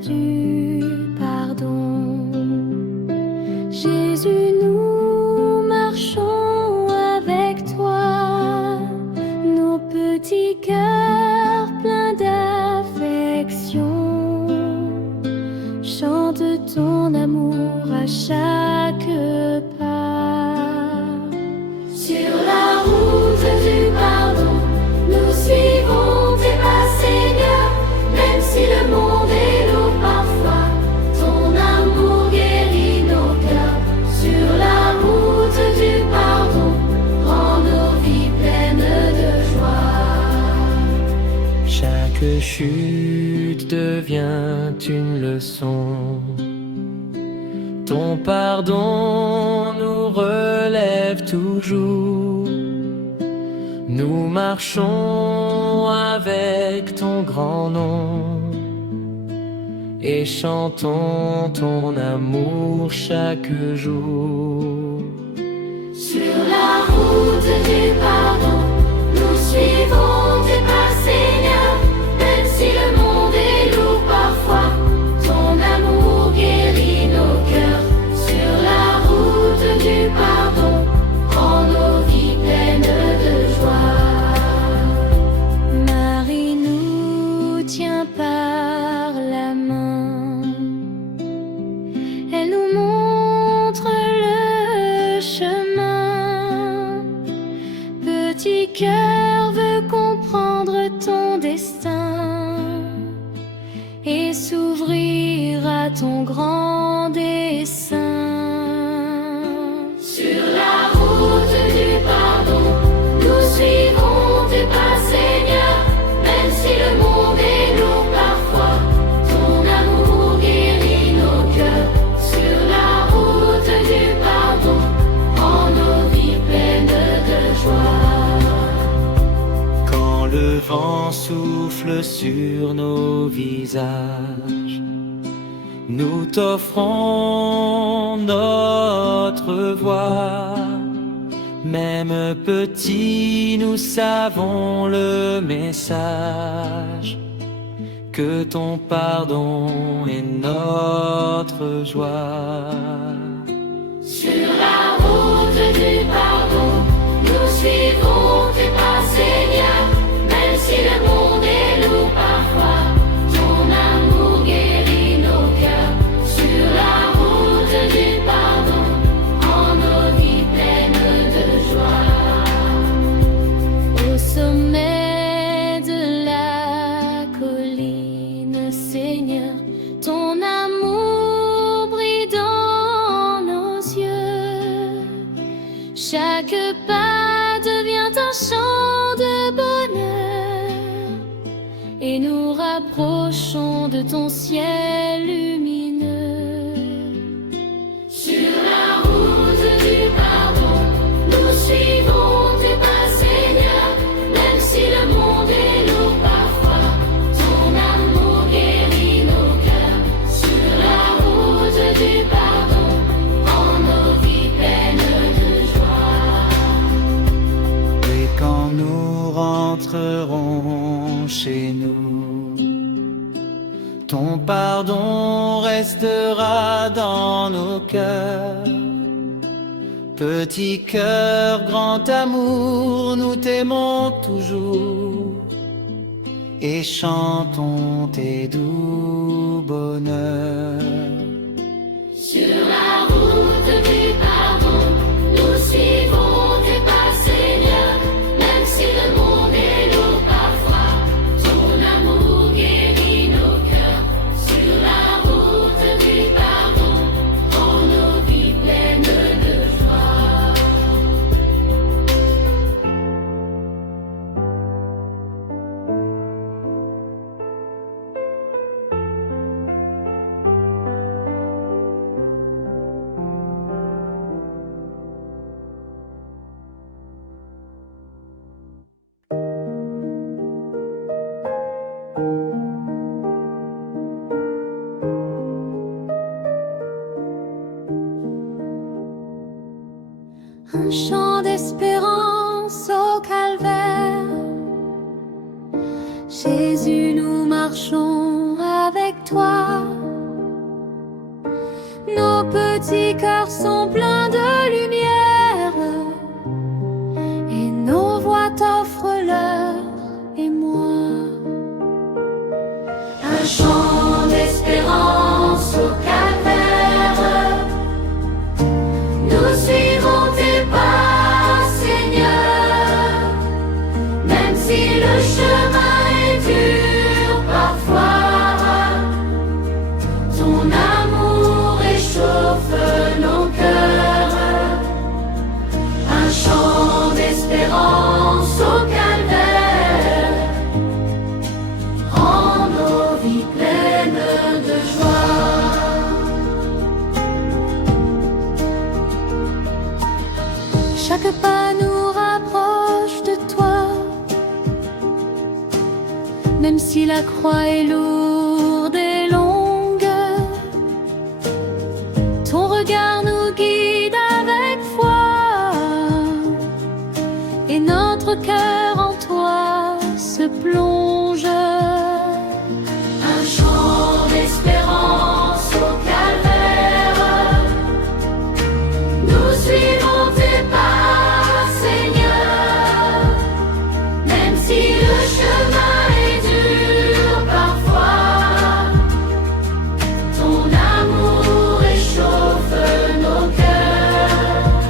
du pardon. Jésus, nous marchons avec toi, nos petits cœurs pleins d'affection chantent ton amour à chaque pas. Sur la route du pardon, nous suivons tes pas, Seigneur, même si le monde est lourd parfois, ton amour guérit nos cœurs. Sur la route du pardon, rend nos vies pleines de joie. Chaque chute devient une leçon. Ton pardon nous relève toujours. Nous marchons avec ton grand nom et chantons ton amour chaque jour. Sur la route du pardon, nous suivons tes pas, Seigneur, même si le monde est lourd parfois, ton amour guérit nos cœurs. Sur la route du pardon, rend nos vies pleines de joie. Marie nous tient par la main, elle nous montre le chemin. Petit cœur veut comprendre ton destin et s'ouvrir à ton grand dessein. Sur la route du pardon, nous suivons tes pas, Seigneur, même si le monde est lourd parfois, ton amour guérit nos cœurs. Sur la route du pardon, rend nos vies pleines de joie. Quand le vent souffle sur nos visages, nous t'offrons notre voix. Même petits, nous savons le message, que ton pardon est notre joie. Sur la route du pardon, nous suivons tes pas, Seigneur, même si le monde est lourd parfois, ton amour guérit nos cœurs. Sur la route du pardon, rend nos vies pleines de joie. Au sommet de la colline, Seigneur, ton amour brille dans nos yeux. Chaque pas devient un chant de bonheur et nous rapprochons de ton ciel lumineux. Sur la route du pardon, nous suivons tes pas, Seigneur, même si le monde est lourd parfois, ton amour guérit nos cœurs. Sur la route du pardon, rend nos vies pleines de joie. Et quand nous rentrerons chez nous, ton pardon restera dans nos cœurs. Petit cœur, grand amour, nous t'aimons toujours et chantons tes doux bonheurs. Sur la route du pardon, nous suivons tes pas, Seigneur, même si le monde est lourd parfois, ton amour guérit nos cœurs. Sur la route du pardon, rend nos vies pleines de joie. Un chant d'espérance au calvaire. Jésus, nous marchons avec toi. cœurs sont pleins de lumière et nos voix t'offrent leur émoi. Un chant d'espérance au calvaire, nous suivons tes pas, Seigneur, même si le chemin est dur parfois, ton amour réchauffe nos cœurs. Un chant d'espérance au calvaire rend nos vies pleines de joie. Chaque pas nous rapproche de toi, même si la croix est lourde et longue. Ton regard nous guide avec foi et notre cœur en toi se plonge. Un chant d'espérance au calvaire, nous suivons tes pas, Seigneur, même si le chemin est dur parfois, ton amour réchauffe nos cœurs.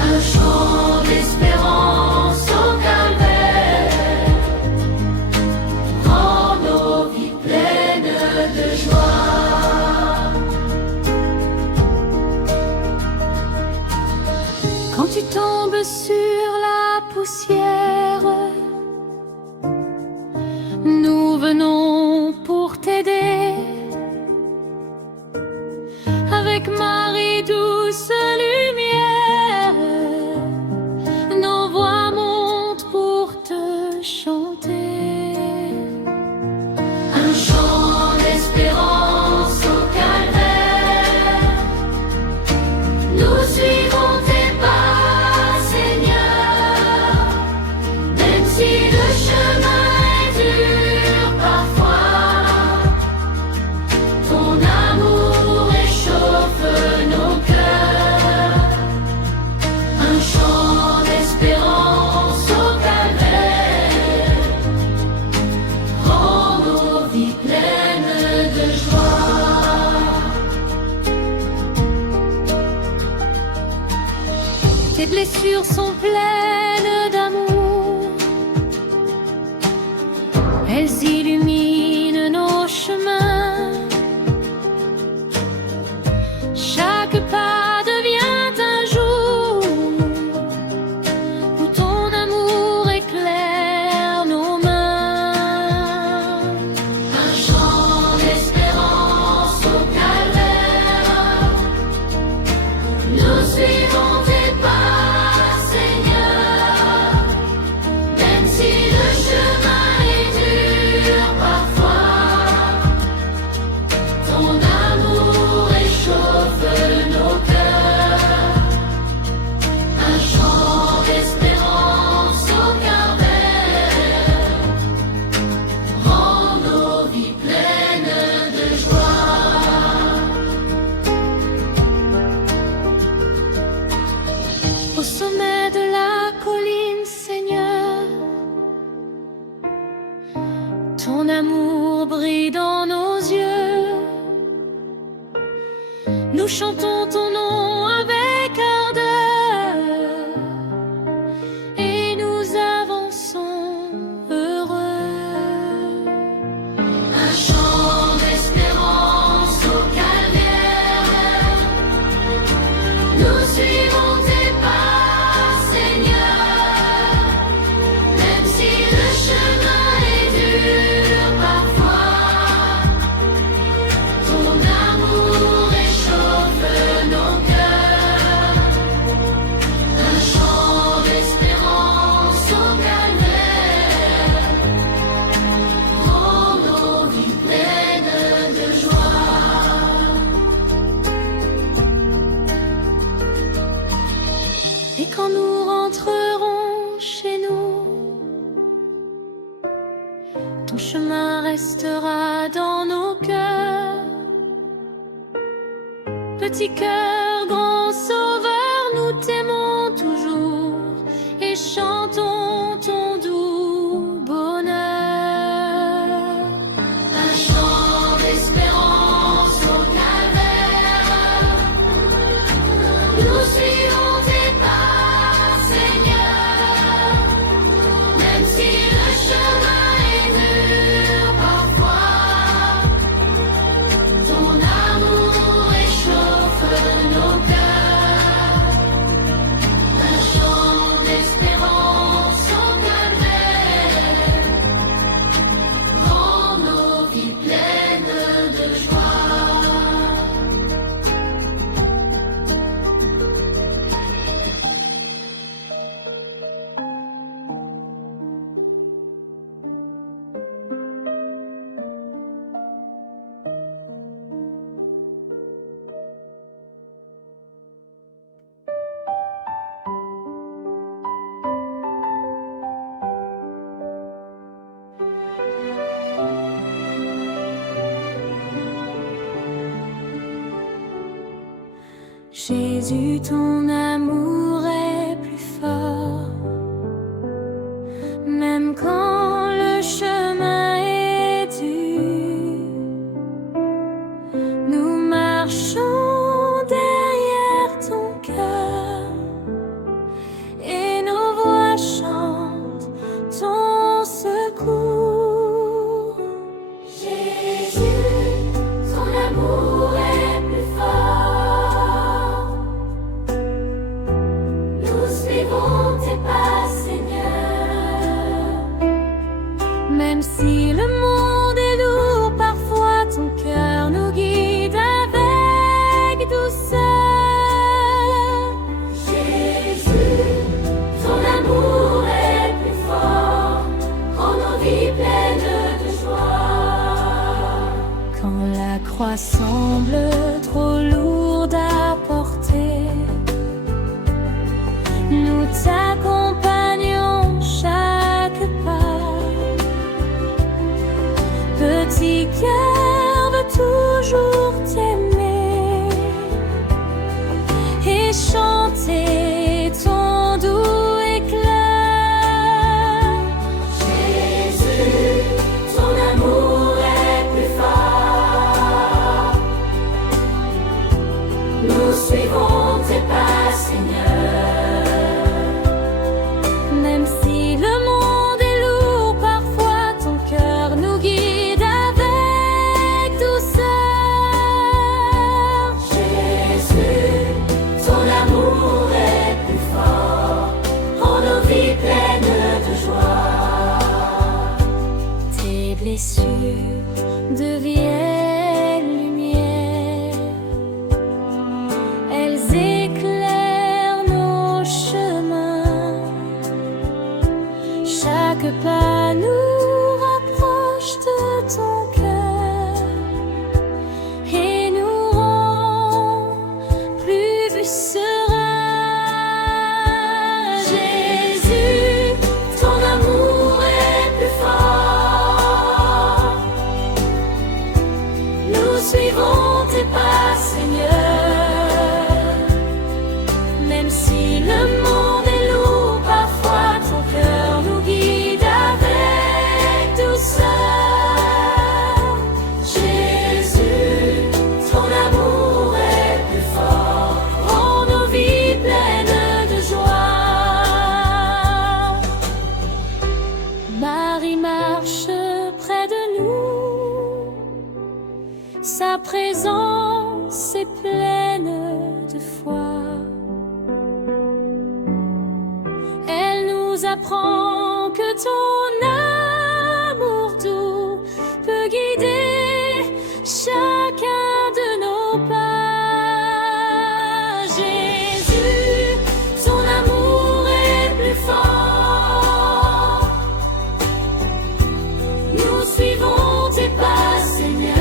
Un chant d'espérance au calvaire rend nos vies pleines de joie. Quand tu tombes sur la poussière, nous venons pour t'aider. Avec Marie douce lumière, nos voix montent pour te chanter. Un chant d'espérance au calvaire, nous suivons tes pas, Seigneur, même si le chemin est dur parfois, ton amour réchauffe nos cœurs. Un chant d'espérance au calvaire rend nos vies pleines de joie. Tes blessures sont pleines d'amour, elles illuminent nos chemins. Chaque pas devient un jour où ton amour éclaire nos mains. Un chant d'espérance au calvaire, nous suivons tes pas, Seigneur, même si le chemin est dur parfois, ton amour réchauffe nos cœurs. Un chant d'espérance au calvaire rend nos vies pleines de joie. Au sommet de la colline, Seigneur, ton amour brille dans nos yeux. Nous chantons ton nom avec ardeur et nous avançons heureux. Un chant d'espérance au calvaire, nous suivons tes pas, Seigneur, même si le chemin est dur parfois, ton amour réchauffe nos cœurs. Un chant d'espérance au calvaire rend nos vies pleines de joie. Et quand nous rentrerons chez nous, ton chemin restera dans nos cœurs. Petit cœur, grand sauveur, nous t'aimons toujours et chantons ton doux bonheur. Un chant d'espérance au calvaire, nous suivons tes pas, Seigneur, même si le chemin est dur parfois, ton amour réchauffe nos cœurs. Un chant d'espérance au calvaire, rend nos vies pleines de joie. Jésus, ton amour est plus fort, même quand le chemin est dur. Nous marchons derrière ton cœur et nos voix chantent ton secours. Jésus, ton amour est plus fort. Nous suivons tes pas, Seigneur. Même si le monde est lourd, parfois ton cœur nous guide avec douceur. Jésus, ton amour est plus fort, rend nos vies pleines de joie. Quand la croix semble trop lourde à porter, nous t'accompagnons chaque pas. Petit cœur veut toujours t'aimer et chanter ton doux éclat. Jésus, ton amour est plus fort. Nous suivons tes pas, Seigneur. Même si le monde est lourd, parfois ton cœur nous guide avec douceur. Jésus, ton amour est plus fort, rend nos vies pleines de joie. Tes blessures deviennent lumière, elles éclairent nos chemins. Chaque pas nous rapproche de ton cœur et nous rend plus sereins. Jésus, ton amour est plus fort. Nous suivons tes pas, Seigneur. Même si le monde est lourd, parfois ton cœur nous guide avec douceur. Jésus, ton amour est plus fort, rend nos vies pleines de joie. Marie marche près de nous, sa présence est pleine de foi. Elle nous apprend que ton amour doux peut guider chacun de nos pas. Jésus, ton amour est plus fort. Nous suivons tes pas, Seigneur.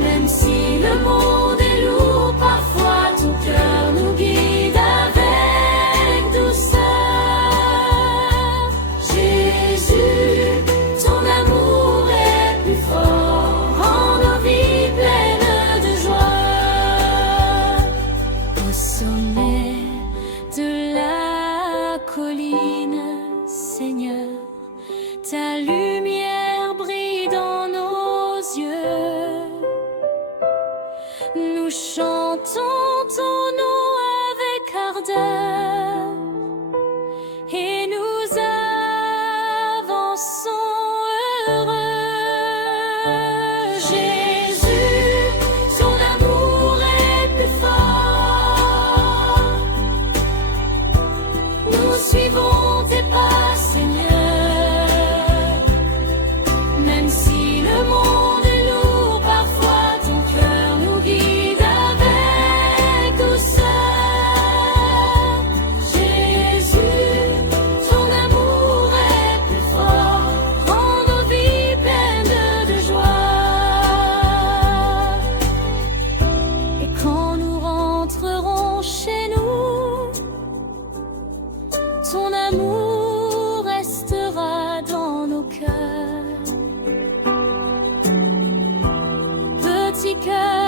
Même si le monde est lourd, parfois ton cœur nous guide avec douceur. cœurs.